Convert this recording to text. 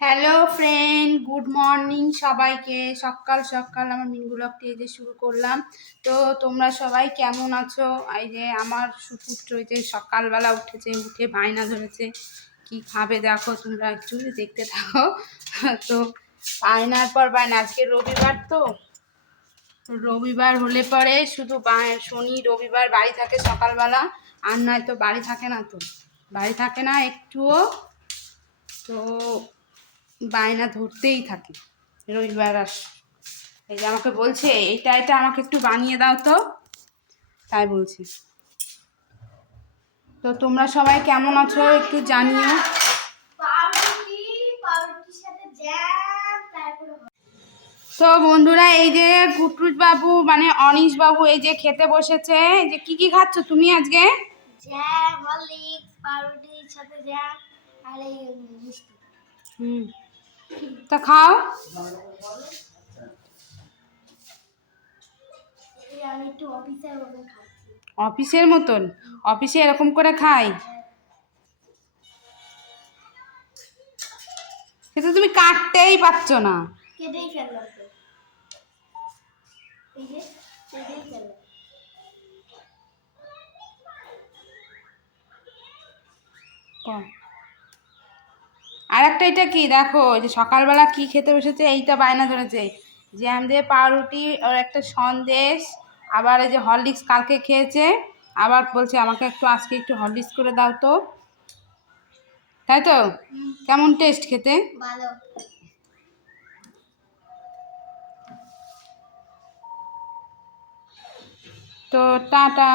Hello friend good morning সবাইকে। সকাল সকাল আমার মিনগুলকটি এই যে শুরু করলাম। তো তোমরা সবাই কেমন আছো? এই যে আমার সুপুত্র এই যে সকালবেলা উঠেছে, উঠে বায়না ধরেছে। কি খাবে দেখো, তোমরা একটু দেখতে থাকো। তো বায়নার পর বায়না, আজকে রবিবার তো? রবিবার হলে পরে শুধু শনি, রবিবার বাড়ি থাকে সকালবেলা, আর নয় তো বাড়ি থাকে না তো। বাড়ি থাকে না একটুও। তো বায়না ধরতেই থাকে। রবিবার আস এই যে আমাকে বলছে এইটা এটা আমাকে একটু বানিয়ে দাও তো। তাই বলছে। তো তোমরা সবাই কেমন আছো একটু জানিও। তো বন্ধুরা এই যে কুটরুজ বাবু মানে অনিশ বাবু এই যে খেতে বসেছে এই যে কি কি খাচ্ছ তুমি আজকে? জ্যাম পাউরুটির সাথে জ্যাম আর এই মিষ্টি। হুম। তা খাও। অফিসের মতন অফিসে এরকম করে খাই? কিন্তু তুমি কাটতেই পারছ না। কেটেই ফেললাম তো এই যে কেটেই ফেললাম আর একটা এটা কি? দেখো এই যে সকালবেলা কি খেতে বসেছে এইটা বায়না ধরেছে। জ্যাম দিয়ে পাউরুটি ওর একটা সন্দেশ আবার এই যে হরলিক্স কালকে খেয়েছে। আবার বলছে আমাকে একটু আজকে একটু হরলিক্স করে দাও তো। তাই তো? কেমন টেস্ট খেতে? ভালো। তো টাটা।